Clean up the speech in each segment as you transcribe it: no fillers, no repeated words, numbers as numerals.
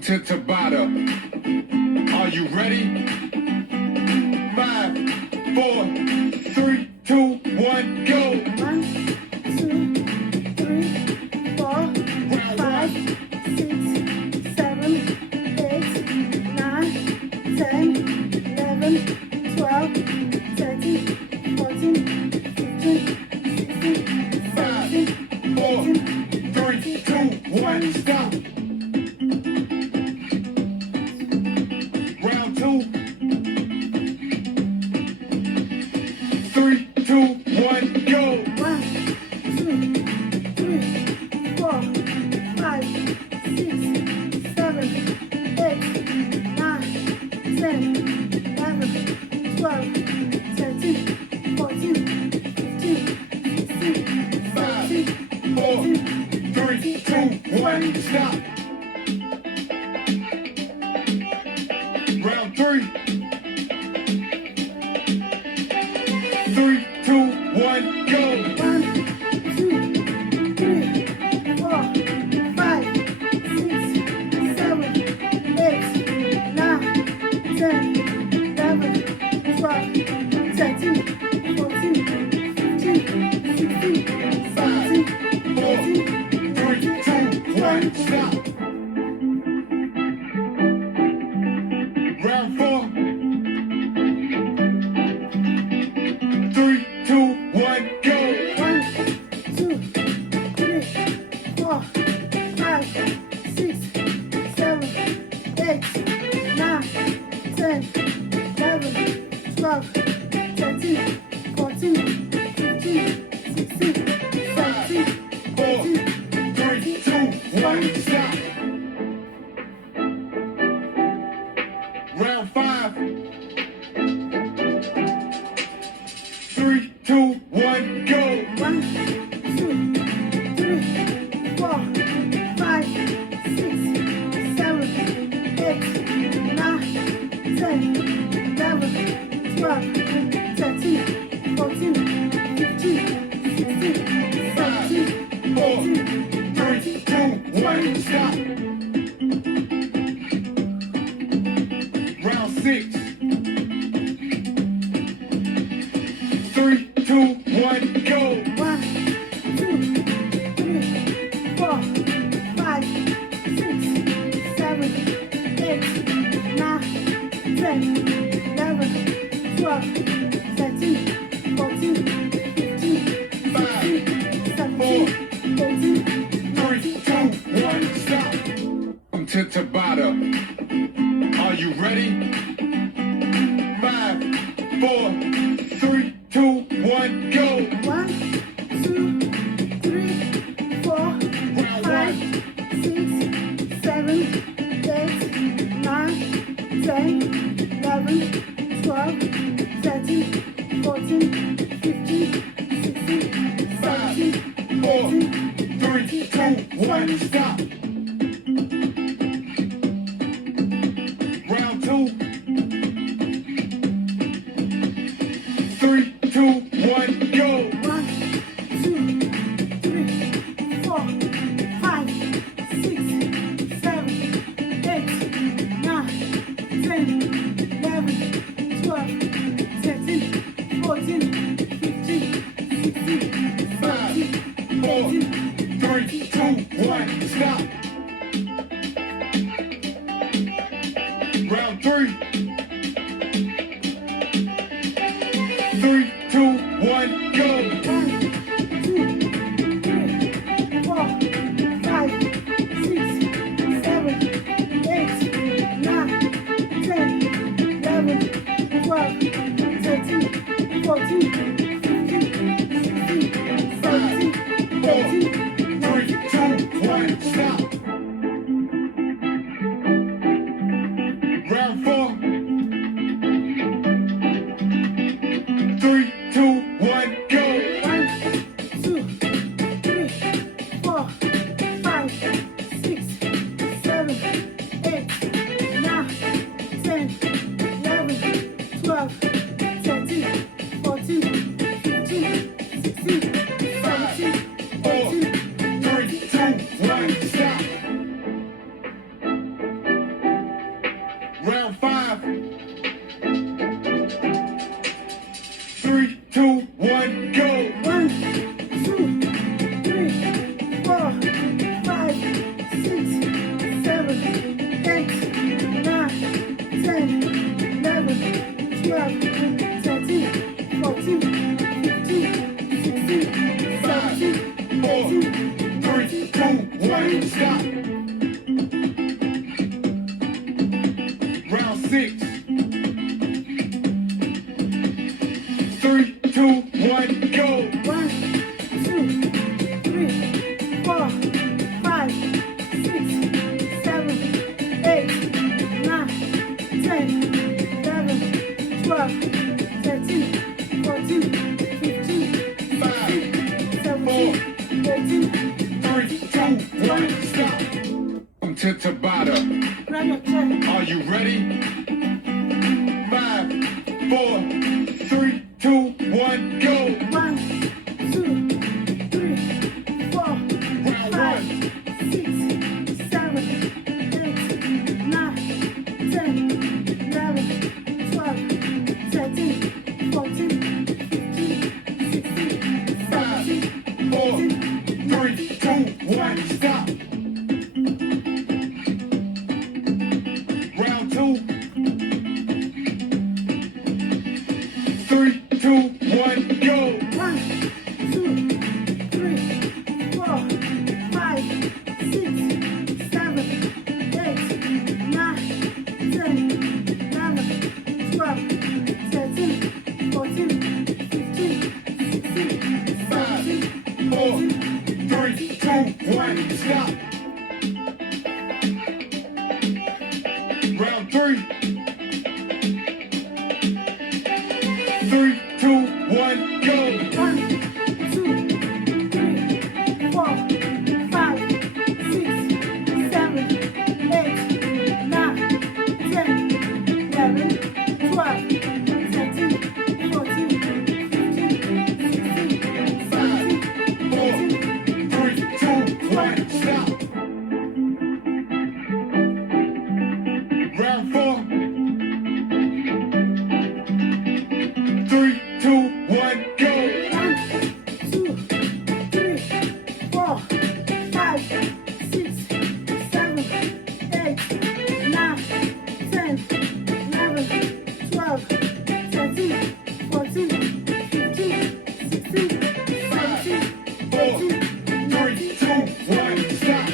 To Tabata. Are you ready? 5, 4, 3, 2, 1, go. 1, 2, 3, 4, 5, 6, 7, 8, 9, 10, 11, 12, 13, 14, 15, 16, 17, 18, 3, 2, 1, stop. Round 2. 3, 2, 1, go. 1, 2, 3, 4, 5, 6, 7, 8, 9, 10, 11, 12, 13, 14, 15, 16, 17, 4, 18, 3, 2, 1, stop. Round 3. 3, 2, 1, go. 1, 2, 3, 4, 5, 6, 7, 8, 9, 10, 11, 12, 13, 14, 15, 16, 17, 18, 3, 2, 1, stop. Round 4. 3, 2, 1, go. 1, 2, 3, 4, 5, 6, 7, 8, 9, 10, 11, 12, 13, 14, 15, 16, 17, 18, 3, 2, 1, stop. Round 5. 3, 2, 1, go. 1, 2, 3, 4, 5, 6, 7, 8, 9, 10, 11, 12, 13, 14, 15, 16, 17, 18, 19, 1, stop. Round 6. 3, 2, 1, go. 1, 2, 3, 4, 5, 6, 7, 8, 9, 10, 11, 12, 13, 14, 15, 16, 17, 18, 3, 2, 1, stop. To Tabata. Are you ready? 5, 4, 3, 2, 1, go. 1, 2, 3, 4, 5, 6, 7, 8, 9, 10, 11, 12, 13, 14, 15, 16, 17, 18, 3, 2, 1, stop. Round 2. 3, 2, 1, go. 1, 2, 3, 4, 5, 6, 7, 8, 9, 10, 11, 12, 13, 14, 15, 16, 17, 18, 3, 2, 1, stop. Round 3. 3, 2, 1, go. 1, 2, 3, 4, 5, 6, 7, 8, 9, 10, 11, 12, 13, 14, 15, 16, 17, 18, 3, 2, 1, stop. Round 4. 3, 2, 1, go. 1, 2, 3, 4, 5, 6, 7, 8, 9, 10, 11, 12, 13, 14, 15, 16, 17, 18, 19, 3, 2, 1, stop. Stop. Round 6. 3, 2, 1, go. 1, 2, 3, 4, 5, 6, 7, 8, 9, 10, 11, 12, 13, 14, 15, 16, 17, 18, 3, 2, 1, stop. Welcome to Tabata. grab your chair. Are you ready? 5, 4, 3, 2, 1, go. 1, 2, 3, 4, Round 5, 1. 6, 7, 8, 9, 10, 11, 12, 13, 14, 15, 16, 17, 4, 3, 2, 1, stop. Round 2. 3, 2, 1, go. 1, 2, 3, 4, 5, 6, 7, 8, 9, 10, 11, 12, 13, 14, 15, 16, 17, 4, 3, 2, 1, stop. Round 3. 3, 2, 1, go. 1, 2, 3, 4, 5, 6, 7, 8, 9, 10, 11, 12, 13, 14, 15, 16, 17, 4, 3, 2, 1, stop. Round 4. 3, 2, 1, go. 1, 2, 3, 4, 5, 6, 7, 8, 9, 10, 11, 12, 13, 14, 15, 16, 17, 4, 18, 3, 2, 1, stop.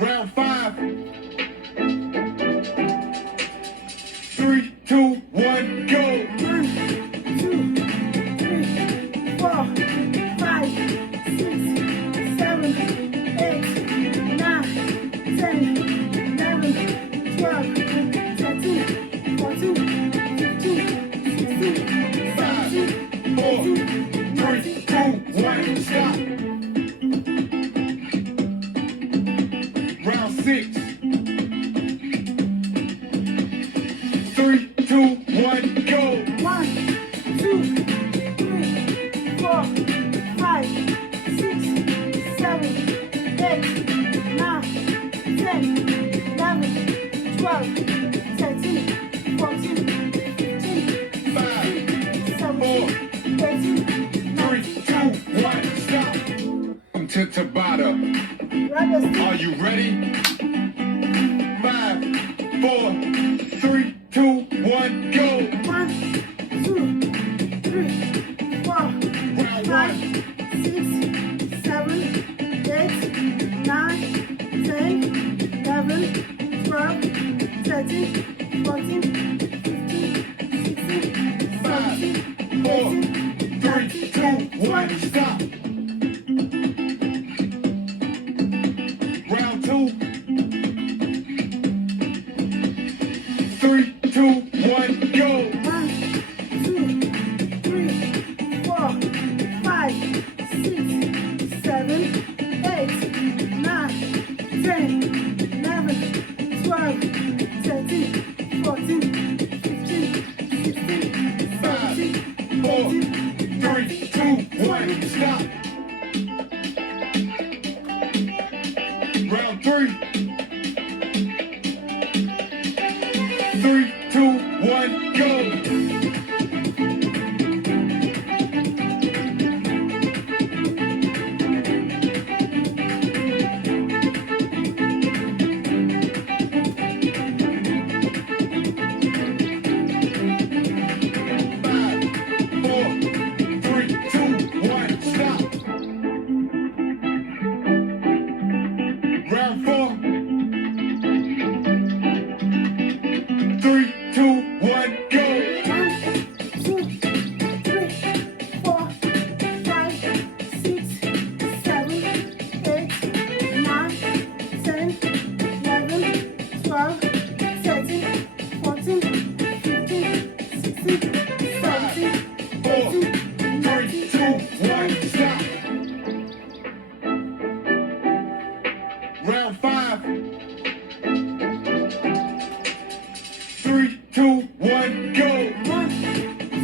Round 5. 3, 2, 1, go. 1, 2, 3, 4, 5, 6, 7, 8, 9, 10, 11, 12, 13, 14, 15, 16, 17, 4, 18, 3, 2, 1, stop. Round 6. 3, 2, 1, go. 1, 2, 3, 4, 5, 6, 7, 8, 9, 10, 11, 12, 13, 14, 15, 5, 17, 18, 3, 2, 1, stop. Welcome to Tabata. grab your stick. Are you ready? 5, 4, 3, 2, 1, go. 1, 2, 3, 4, Round 5, 1. 6, 7, 8, 9, 10, 11, 12, 13, 14, 15, 16, 17, 18, 3, 2, 1, stop. Round 2. 3, 2, 1, go. 1, 2, 3, 4, 5, 6, 7, 8, 9, 10, 11, 12, 13, 14, 15, 16, 17, 4, 18, 3, 2, 1, stop. Round 3. 3, 2, 1, go. Round 5. 3, 2, 1, go. 1,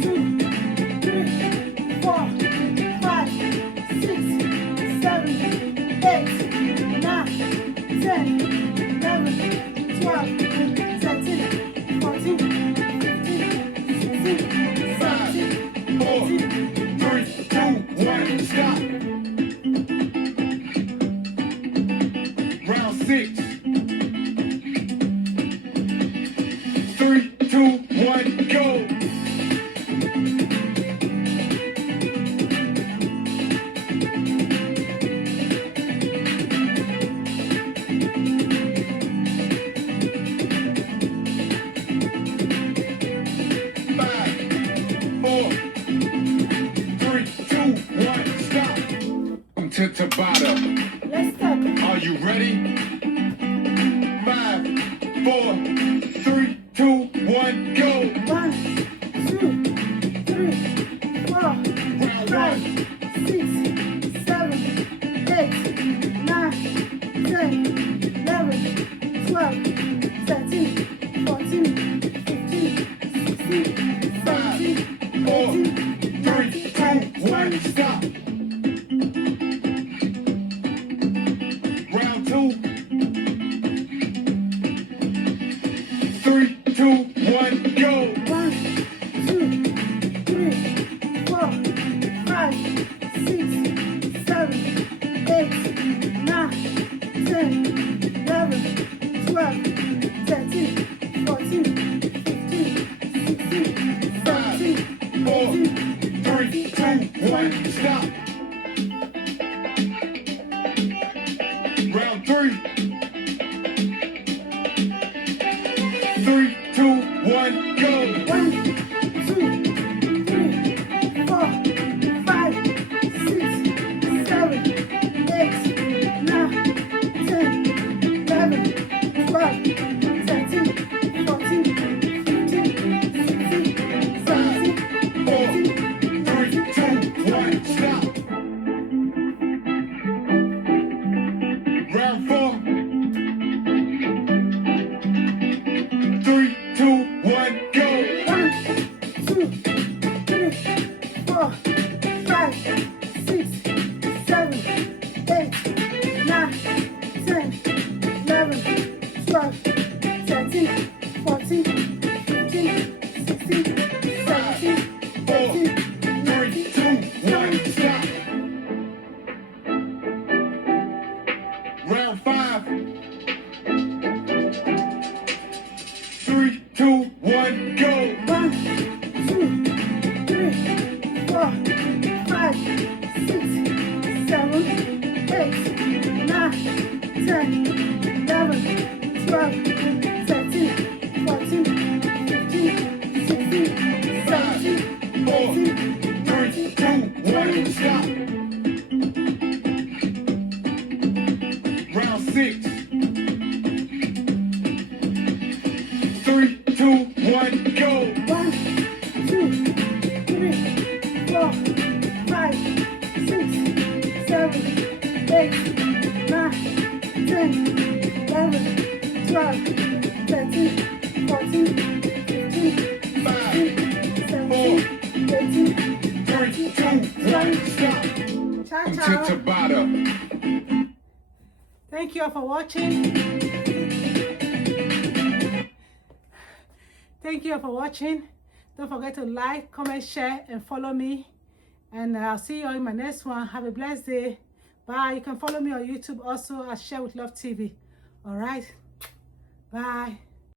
2, 3, 4, 5, 6, 7, 8, 9, 10, 11, 12, 13, 14, 15, 16, 17, 4, 3, 2, 1, stop. Round 6. 3, 2, 1, go. To Tabata. Let's start. Are you ready? 5, 4, 3, 2, 1, go. 1, 2, 3, 4, 5, 6, 7, 8, 9, 10, 11, 12, 13, 14, 15, 16, 17, 18, 19, 20. Stop. Round 2. 3, 2, 1, go. 1, 2, 3, 4, 5, 6, 7, 8, 9, 10, 11, 12, 13, 14, 15, 16, 17, 18, 3, 2, 1, stop. Round 3. 3, 2, 1, go. 1, 2, 3, 4, 5, 6, 7, 8, 9, 10, 11, 12, 13, 14, 15, 16, 17, 18, 19, 20. Stop. Round 4. 3, 2, 1, go. 1, 2, 3, 4, 5, 6, 7, 8, 9, 10, 11, 12, 13, 14, 15, 16, 17, 18, 19, 20. Stop. Round 5. 3, 2, 1, go. 1, 2, 3, 4, 5, 6, 7, 8, 9, 10, 11, 12, 13, 14, 15, 16, 17, 18, 19, 20. Stop. Round 6. 3, 2, 1, go. 1, 2, 3, 4, 5, 6, 7, 8, 9, 10, 11, 12, 13, 14, 15, 16, 17, 18, 19, 20. Stop. Ciao, To ciao. Tabata. Thank you all for watching. Thank you all for watching. Don't forget to like, comment, share, and follow me. And I'll see you all in my next one. Have a blessed day. Bye. You can follow me on YouTube also at Share with Love TV. All right. Bye.